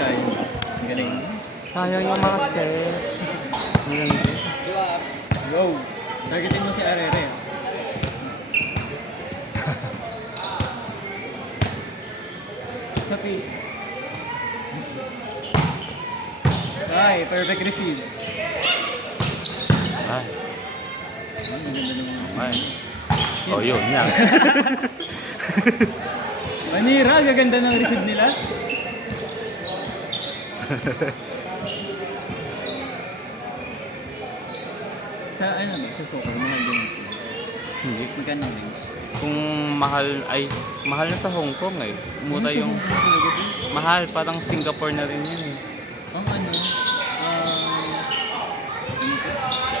tayo. Ang galing. Sayang yung mga set. Ang ganda. Wow! Targetin mo si Arere. Sa face. Ay, perfect receive. Ay. Ang ganda ng mga Ay. Oh, yun yan. Manira, gaganda ng receive nila. Sa ano ba? Sa soccer, mahal din. Hindi. Magkano ang range? Kung mahal, ay, mahal na sa Hong Kong eh. Mura yung, mahal, parang Singapore na rin yun eh. Ang ano,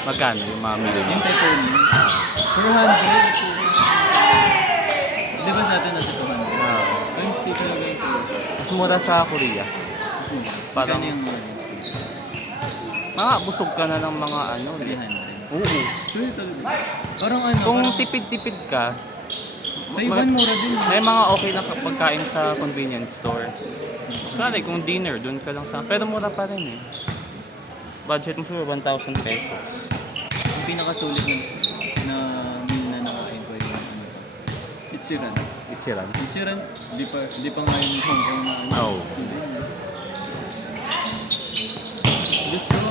Magkano yung mga million? yung typhoon, 400. Di ba sa atin nasa 200? Ah, Yung stick talaga yung mas mura sa Korea. mas mura. Parang- Magkano yung mga Busog ka na ng mga ano. 300? Oo. Sure talaga. Parang ano, Kung parang tipid-tipid ka, Taiwan mura din. may mga okay na pagkain sa convenience store. Sorry, kung dinner, dun ka lang sa... Pero mura pa rin eh. Budget mo sure, 1,000 pesos. Yung pinakasulit na meal na nakain ko yung ano, Ichiran. Ichiran. Ichiran, di pa nga yung Hong Kong na ano. Oo. Gusto mo,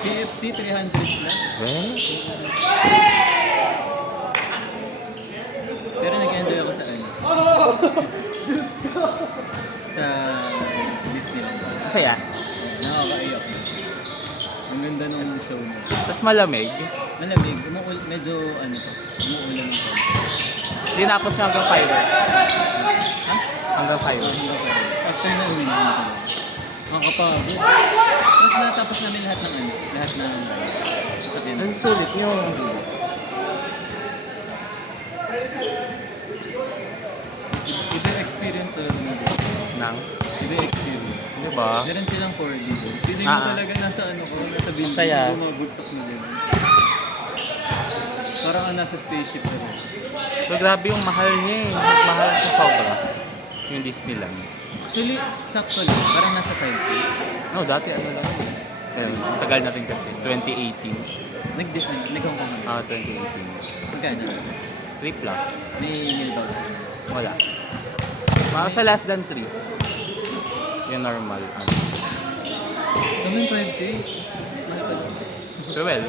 KFC 300 plus. Well, Pero nag-enjoy ako sa ano. Sa Disneyland. masaya. Nakakaiyak. Ang ganda ng show niya. Tapos malamig. Malamig, medyo ano pa, umuulan ng konti. Hindi na ako siya hanggang fireworks. Ha? Hanggang fireworks. After na uwi na ako. Nakakapagod. Tapos natapos namin lahat ng ano, lahat ng sasakyan. Ang sulit nyo. Iba yung experience talaga nila. Nang? Iba yung experience. Di ba? Meron silang 4D doon. Feeling mo talaga nasa ano ko, nasa building. Masaya. Bumabagsak na din. Parang nasa spaceship na rin. So, grabe yung mahal niya eh. Mahal sa sobra. Yung Disneyland. Actually, sakto lang. Parang nasa 5K. No, dati ano lang. Eh, tagal na rin kasi. 2018. Nag-Disney, nag-Hong Kong. Ah, 2018. Magkano? 3 plus. May meal voucher. Wala. Mga sa less than 3. Yung normal. Ano. Kami 5K. Mahal pa din. So well,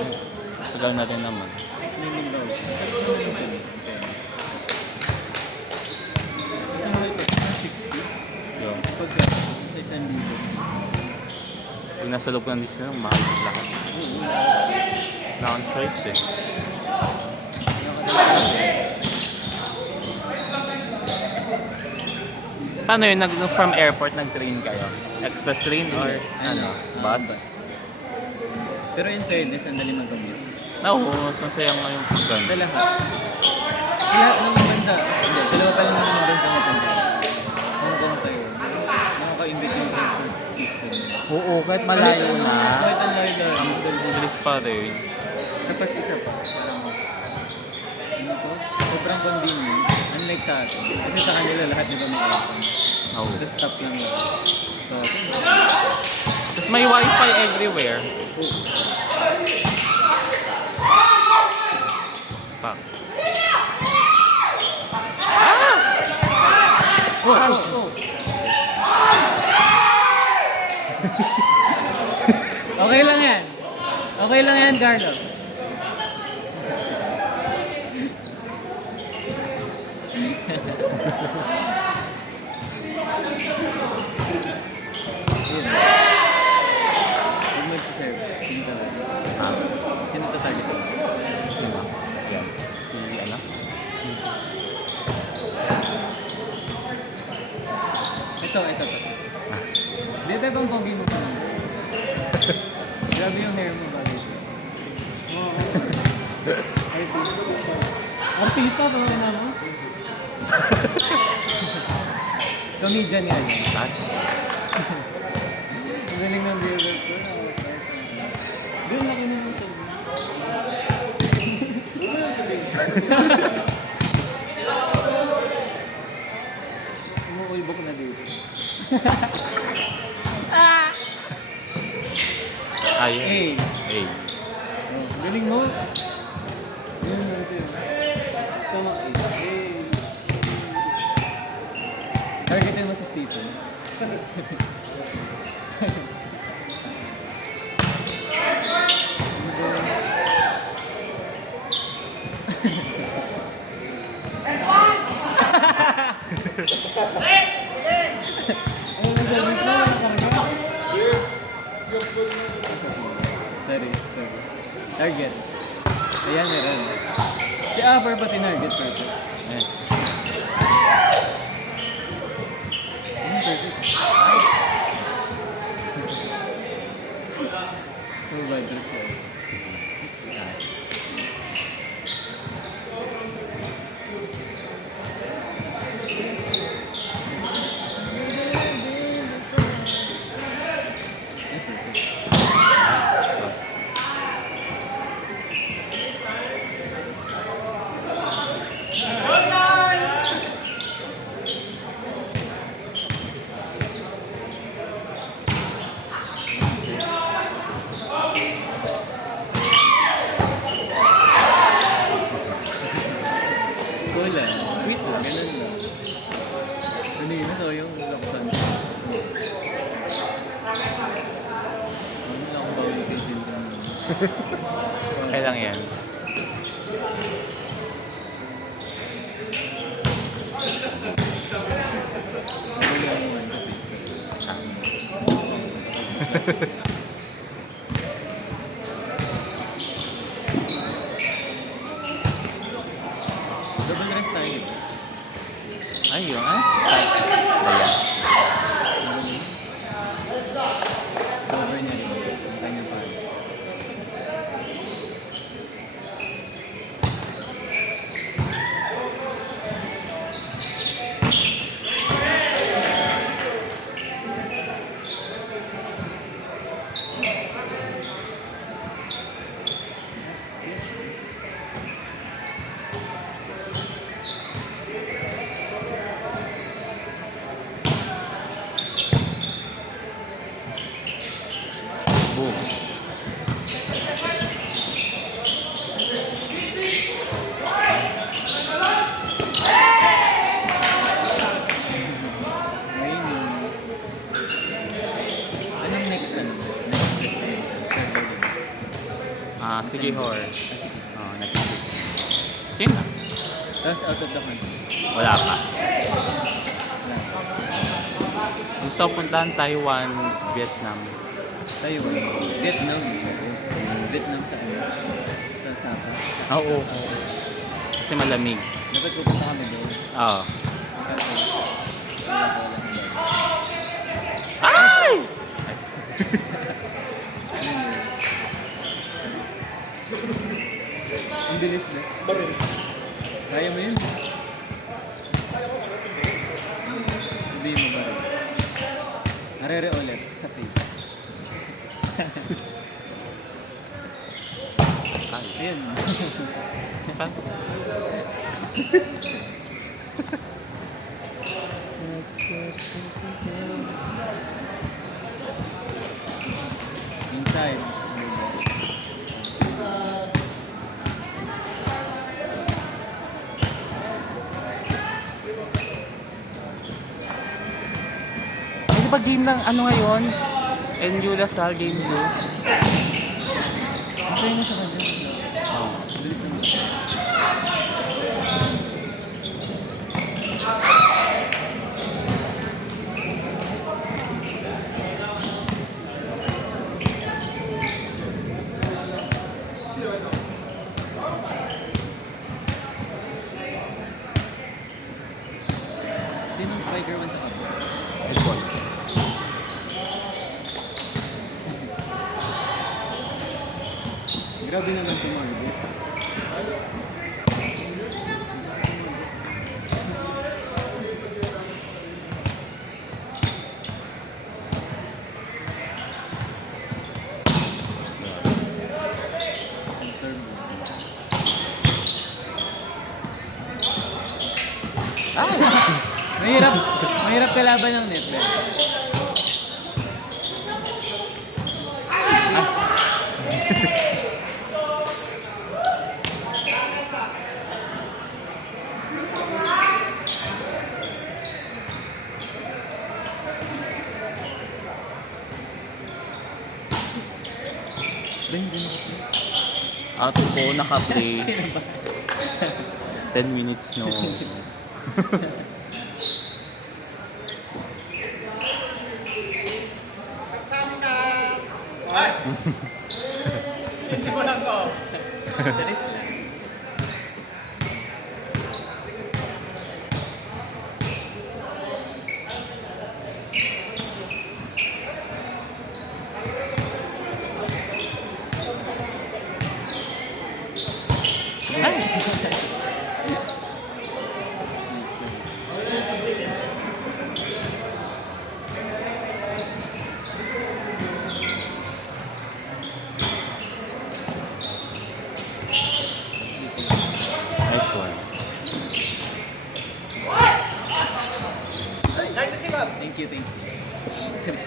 tagal na rin naman. May meal voucher. Sabi ko naman yun. Kasi mahal pa. 60. Yun. Pagka sa 1,000. Pag nasa loob ng Disneyland, mahal yung lahat. Wala akong choice eh. Paano yun? From airport, nag-train kayo? Express train or ano? Bus? Pero in fairness, ang dali mag-commute. Oo, masaya nga yung Sa pagkano. lahat. Sa lahat ng bansa. Hindi, dalawa pa lang naman bansa na punta. Hong Kong tayo. Nakaka-invite yung transport system. Oo, kahit malayo Kahit na. Kahit ang layo na. Ang bilis pa rin. Tapos isa pa. Parang, ano to? Sobrang convenient. Unlike sa atin. Kasi sa kanila lahat di ba may aircon. Oo. Just stop lang yun. So, Tapos may wifi everywhere. Pa. oh. Okay lang yan. Okay lang yan, Carlo. Huwag magsiserve. Sino talaga? Ah, Sino tatarget mo? sino? Yan. Si ano? Ito. Dito bang pogi mo pa? Grabe yung hair mo ba dito? Artista talaga na mo? Comedian yan. Saan? Ang galing ng builder ko. Doon laki na yung tubig. Ano yung sabihin? Umuulbok na dito. Ayun. A. Hey. Oh, galing mo. Yun natin. Tama, A. Targetin mo si Stephen. Sorry. Target. Ayan, meron. Si Upper pa tinarget perfect. Yes. Perfect. So bad trip siya. Cool lang. Sweet lang. Ganun lang. Ano yun? So yung laksan. Ano lang ako bawal kay Jill ka naman. Okay lang yan. Bawal lang naman sa freestyle. Double rest tayo. Diba? Ayun, ah. Ayan. Cover niya rin. Ang kanyang palo. Boom. Ngayon yung... Anong next ano? Next destination? Survey. Sige, Hor. Sige. Next week. Sino na? Tapos out of the country. Wala pa. Wala. Gusto ko puntahan Taiwan, Vietnam. Taiwan. Vietnam. Vietnam sa ano? Sa Sapa. Oo. Kasi malamig. Dapat pupunta kami doon. Oo. Kaso, wala ko lang. Ay! Ang bilis na. Kaya mo yun? Hindi mo ba rin? Arere ulit sa face. Ay. Ayun. Paano? Let's get this again. Inside. Ay, di ba game ng ano ngayon? NU Lasal, game U. Okay na sa kanya. Oo. Bilis naman. Sinong striker man sa kapwa? Ipon. Grabe naman tumarbo. Ang serve mo. Mahirap kalaban ng net. Hindi na ako. Out po, naka-play. Sino ba? 10 minutes, no. Hindi mo lang ko. Dalis lang. Nice one. Thank you, thank you. Cheers.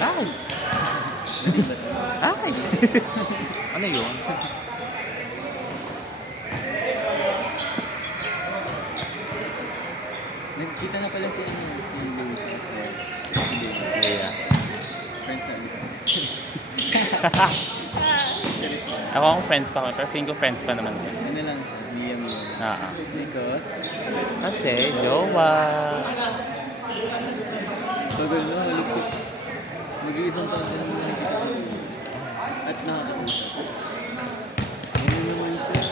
Ay! Ay! Ano yun? Nagkita na pala si Louis kasi Yeah. friends na ulit. Ako akong friends pa kami, pero feeling ko friends pa naman din. Ano lang siya, Mia. Because Kasi, jowa. tagal na, alis ko. Mag-iisang taon na naman nakikita sa Louis. At nakakausap. Ano naman siya?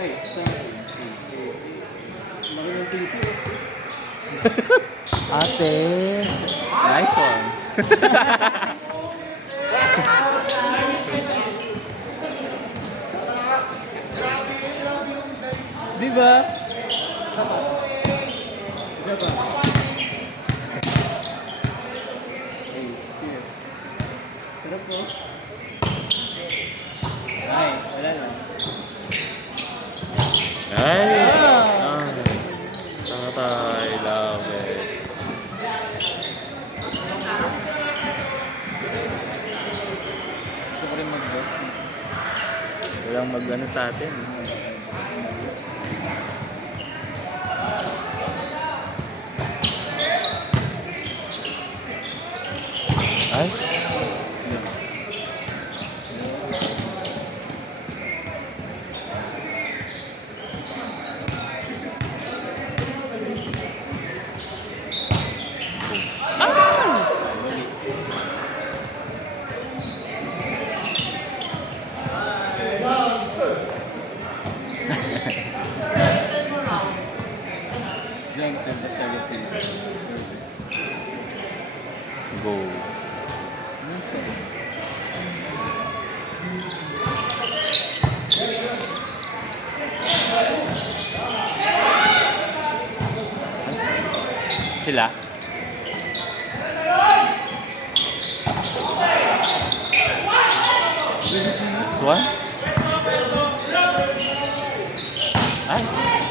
Ay, sa laki ng titi. Ate! Nice one. Di ba? Isa pa. Isa pa. Hey, here. Sarap po. Ay, wala lang. Ay! Ah! Tatay, love it. Gusto ko rin mag-boss. Walang mag-ano sa atin. Ay! Diyan, sir, basta agad si Go. Nice ka. Sila? This one? Ay,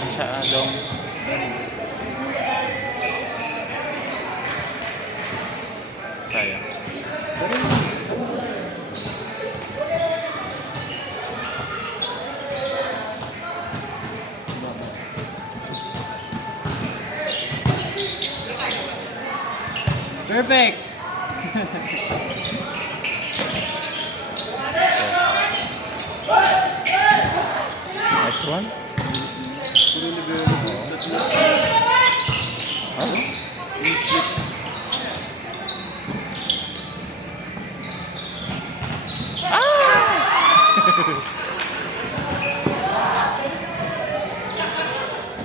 masyadong. Sayang. Perfect! Next one? Puro libero. Oh.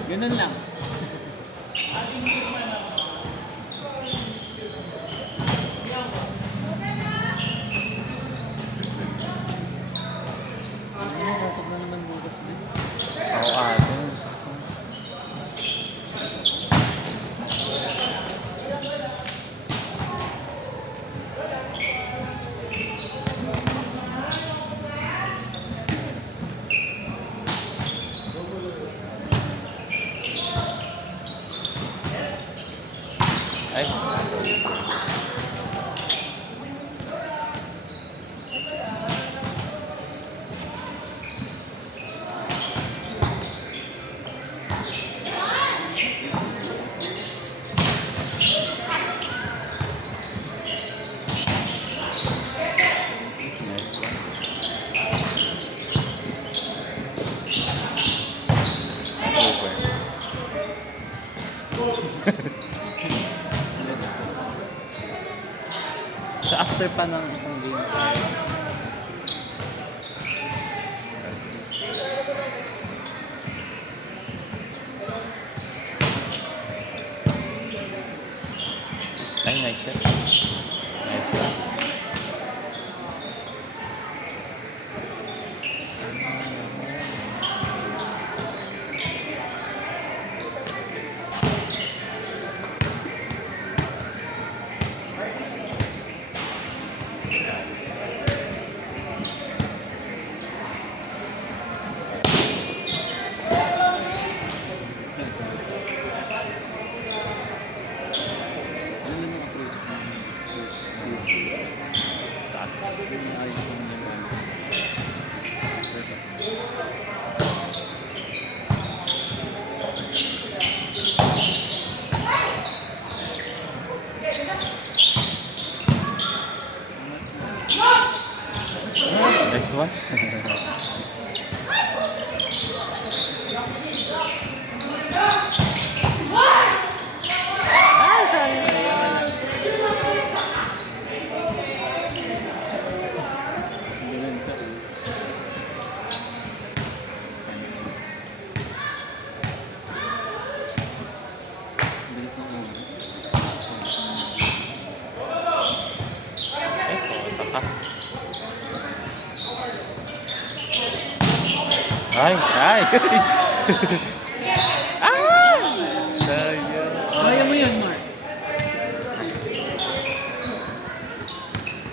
Ganun lang. Ano, pasok na naman bukas din. Oo, ate. Sa after pa ng isang game. Ay, nice set. Nice set. Ano lang yung approach mo? Taas. Ayos lang yung perfect. Nice one. Ganun siya. Bilis ng oras. Ay, kota ka. Ay, ay.